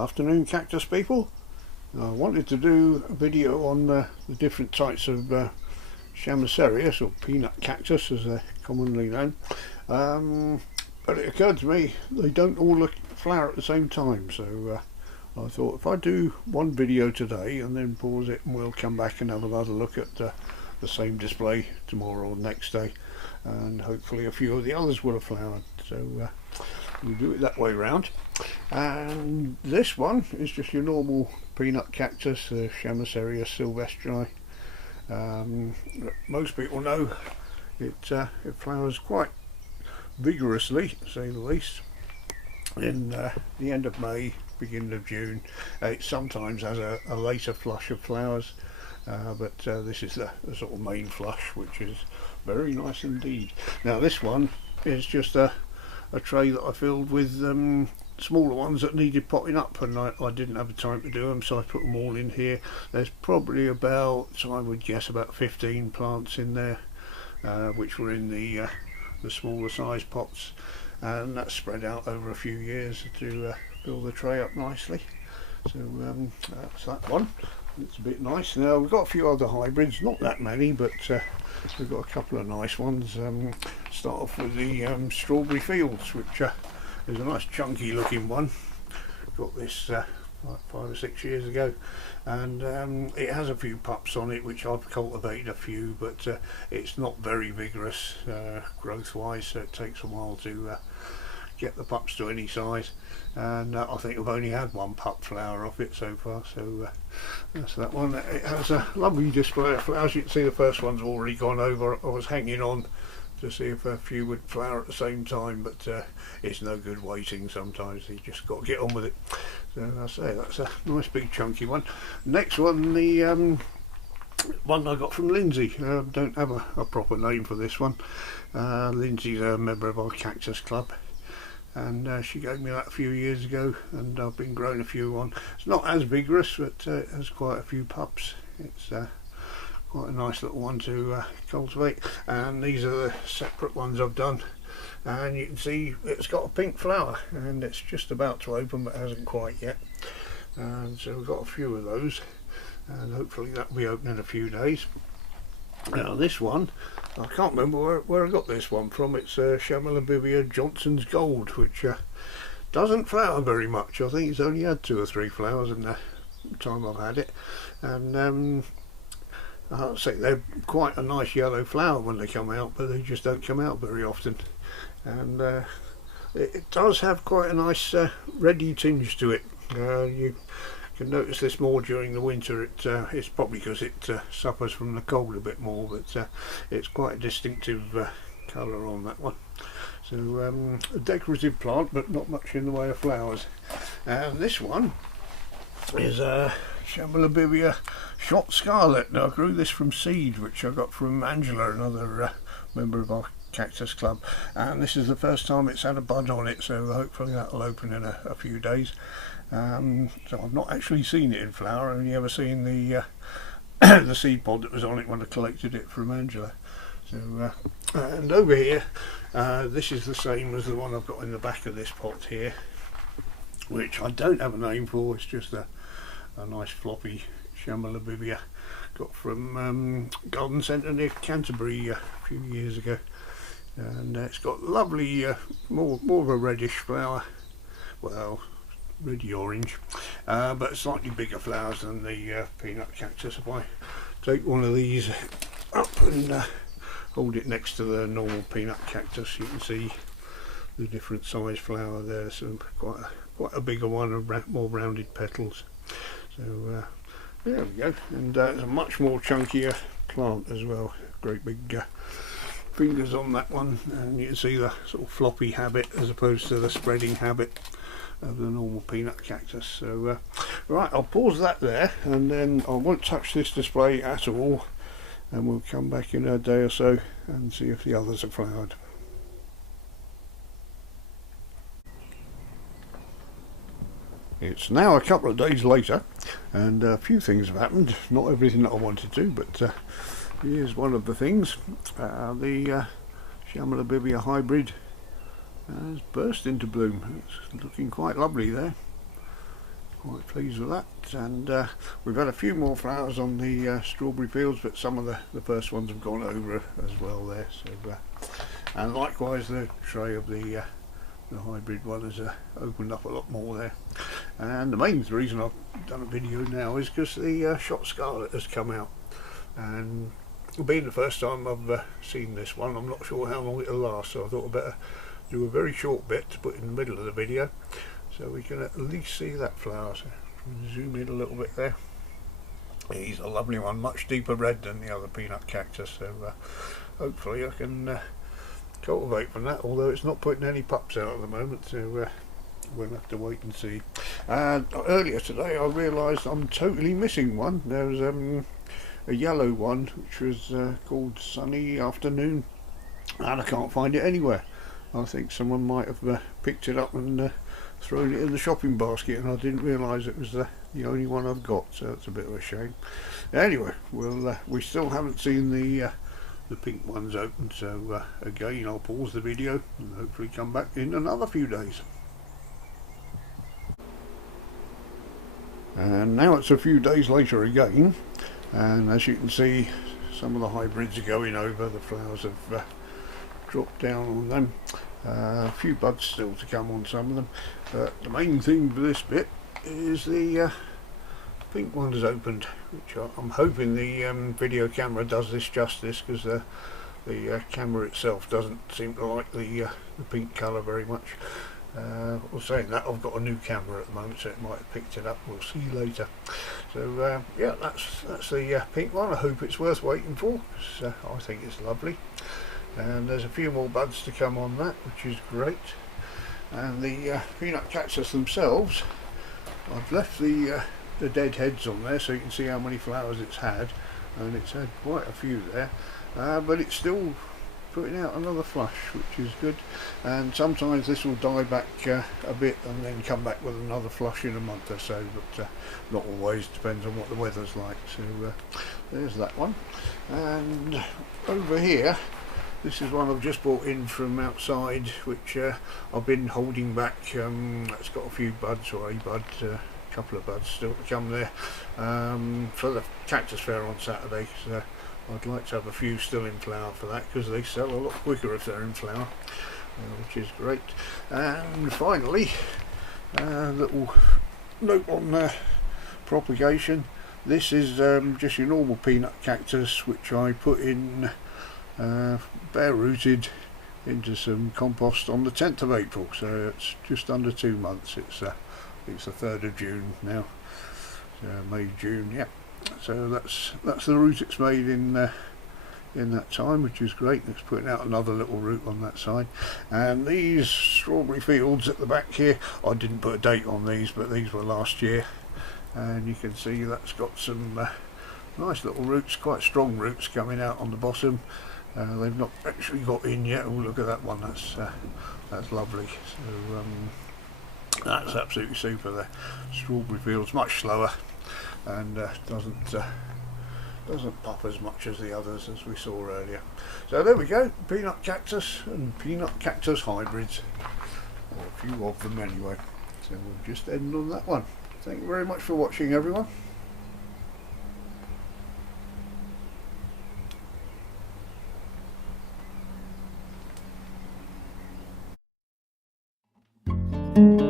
Afternoon, cactus people. I wanted to do a video on the different types of Chamaecereus, or peanut cactus as they're commonly known, but it occurred to me they don't all flower at the same time, so I thought if I do one video today and then pause it, and we'll come back and have another look at the same display tomorrow or next day, and hopefully a few of the others will have flowered. So we'll do it that way round. And this one is just your normal peanut cactus, the Chamaecereus sylvestri. Most people know it flowers quite vigorously, to say the least, in the end of May, beginning of June. It sometimes has a later flush of flowers, but this is the sort of main flush, which is very nice indeed. Now this one is just a tray that I filled with smaller ones that needed potting up, and I didn't have the time to do them, so I put them all in here. There's probably about, I would guess, about 15 plants in there, which were in the smaller size pots, and that's spread out over a few years to fill the tray up nicely. So that's that one. It's a bit nice. Now we've got a few other hybrids, not that many, but we've got a couple of nice ones. Start off with the Strawberry Fields, which is a nice chunky looking one. Got this like 5 or 6 years ago, and it has a few pups on it, which I've cultivated a few, but it's not very vigorous growth wise, so it takes a while to get the pups to any size, and I think I've only had one pup flower off it so far. So that's that one. It has a lovely display of flowers. You can see the first one's already gone over. I was hanging on to see if a few would flower at the same time, but it's no good waiting. Sometimes you just got to get on with it. So I say that's a nice big chunky one. Next one, the one I got from Lindsay. Don't have a proper name for this one. Lindsay's a member of our cactus club, and she gave me that a few years ago, and I've been growing a few on. It's not as vigorous, but it has quite a few pups. It's quite a nice little one to cultivate, and these are the separate ones I've done, and you can see it's got a pink flower, and it's just about to open but hasn't quite yet, and so we've got a few of those, and hopefully that will be open in a few days. Now this one, I can't remember where I got this one from. It's Chamaecereus Johnson's Gold, which doesn't flower very much. I think it's only had 2 or 3 flowers in the time I've had it, and I'll say they're quite a nice yellow flower when they come out, but they just don't come out very often, and it does have quite a nice reddy tinge to it. You can notice this more during the winter. It's probably because it suffers from the cold a bit more, but it's quite a distinctive colour on that one. So a decorative plant, but not much in the way of flowers. And this one is Chamaecereus Shot Scarlet. Now I grew this from seed, which I got from Angela, another member of our cactus club, and this is the first time it's had a bud on it, so hopefully that'll open in a few days. So I've not actually seen it in flower. I've only ever seen the the seed pod that was on it when I collected it from Angela. So and over here, this is the same as the one I've got in the back of this pot here, which I don't have a name for. It's just a nice floppy Chamaecereus got from Garden Centre near Canterbury a few years ago, and it's got lovely more of a reddish flower, well, reddy orange, but slightly bigger flowers than the peanut cactus. If I take one of these up and hold it next to the normal peanut cactus, you can see the different size flower there. So quite a bigger one, and more rounded petals. So there we go, and it's a much more chunkier plant as well. Great big fingers on that one, and you can see the sort of floppy habit as opposed to the spreading habit of the normal peanut cactus. So right, I'll pause that there, and then I won't touch this display at all, and we'll come back in a day or so and see if the others are flowered. It's now a couple of days later, and a few things have happened. Not everything that I wanted to, but here's one of the things. The Chamaecereus hybrid has burst into bloom. It's looking quite lovely there. quite pleased with that. And we've had a few more flowers on the strawberry fields, but some of the first ones have gone over as well there. So and likewise the tray of the hybrid one has opened up a lot more there. And the main reason I've done a video now is because the shot scarlet has come out, and being the first time I've seen this one, I'm not sure how long it'll last, so I thought I'd better do a very short bit to put in the middle of the video so we can at least see that flower. So zoom in a little bit there. He's a lovely one, much deeper red than the other peanut cactus, so hopefully I can cultivate from that, although it's not putting any pups out at the moment, so we'll have to wait and see. Earlier today I realised I'm totally missing one. There was a yellow one which was called Sunny Afternoon, and I can't find it anywhere. I think someone might have picked it up and thrown it in the shopping basket, and I didn't realise it was the only one I've got, so it's a bit of a shame. Anyway, we still haven't seen the pink ones open, so again I'll pause the video and hopefully come back in another few days. And now it's a few days later again, and as you can see, some of the hybrids are going over. The flowers have dropped down on them. A few buds still to come on some of them, but the main thing for this bit is the pink one has opened, which I'm hoping the video camera does this justice, because the camera itself doesn't seem to like the pink colour very much. Well, saying that, I've got a new camera at the moment, so it might have picked it up. We'll see later. So yeah, that's the pink one. I hope it's worth waiting for, because I think it's lovely. And there's a few more buds to come on that, which is great. And the peanut cactus themselves, I've left the dead heads on there so you can see how many flowers it's had, and it's had quite a few there, but it's still putting out another flush, which is good. And sometimes this will die back a bit and then come back with another flush in a month or so, but not always, depends on what the weather's like. So there's that one. And over here, this is one I've just brought in from outside, which I've been holding back. It's got a few buds, or a bud, couple of buds still to come there, for the cactus fair on Saturday. So I'd like to have a few still in flower for that, because they sell a lot quicker if they're in flower, which is great. And finally, little note on propagation. This is just your normal peanut cactus, which I put in bare rooted into some compost on the 10th of April, so it's just under 2 months. It's the 3rd of June now, May, June, yeah. So that's the root it's made in that time, which is great. It's putting out another little root on that side. And these strawberry fields at the back here, I didn't put a date on these, but these were last year, and you can see that's got some nice little roots, quite strong roots coming out on the bottom. They've not actually got in yet. Oh, look at that one, that's lovely. So that's absolutely super. The strawberry fields much slower, and doesn't pop as much as the others as we saw earlier. So there we go, peanut cactus and peanut cactus hybrids, or a few of them anyway. So we'll just end on that one. Thank you very much for watching, everyone. Thank you.